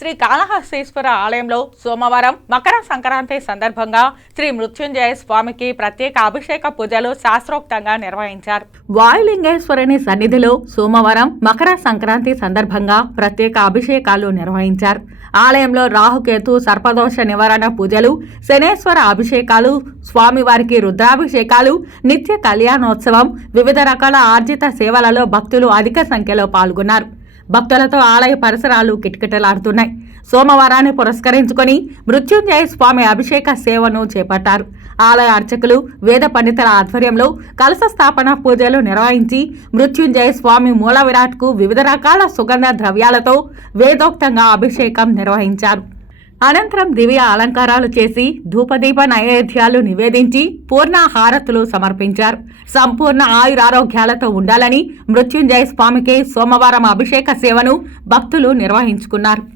శ్రీ కాళహస్తీశ్వర ఆలయంలో సోమవారం మకర సంక్రాంతి సందర్భంగా శ్రీ మృత్యుంజయ స్వామికి ప్రత్యేక అభిషేక పూజలు శాస్త్రోక్తంగా నిర్వహించారు. వాయులింగేశ్వరుని సన్నిధిలో సోమవారం మకర సంక్రాంతి సందర్భంగా ప్రత్యేక అభిషేకాలు నిర్వహించారు. ఆలయంలో రాహుకేతు సర్పదోష నివారణ పూజలు, శనేశ్వర అభిషేకాలు, స్వామివారికి రుద్రాభిషేకాలు, నిత్య కళ్యాణోత్సవం, వివిధ రకాల ఆర్జిత సేవలలో భక్తులు అధిక సంఖ్యలో పాల్గొన్నారు. భక్తులతో ఆలయ పరిసరాలు కిటకిటలాడుతున్నాయి. సోమవారాన్ని పురస్కరించుకొని మృత్యుంజయ స్వామి అభిషేక సేవను చేపట్టారు. ఆలయ అర్చకులు, వేద పండితుల ఆధ్వర్యంలో కలశ స్థాపన పూజలు నిర్వహించి మృత్యుంజయ స్వామి మూల విరాట్కు వివిధ రకాల సుగంధ ద్రవ్యాలతో వేదోక్తంగా అభిషేకం నిర్వహించారు. అనంతరం దివ్య అలంకారాలు చేసి ధూపదీప నైవేద్యాలు నివేదించి పూర్ణ హారతులు సమర్పించారు. సంపూర్ణ ఆయురారోగ్యాలతో ఉండాలని మృత్యుంజయ స్వామికి సోమవారం అభిషేక సేవను భక్తులు నిర్వహించుకున్నారు.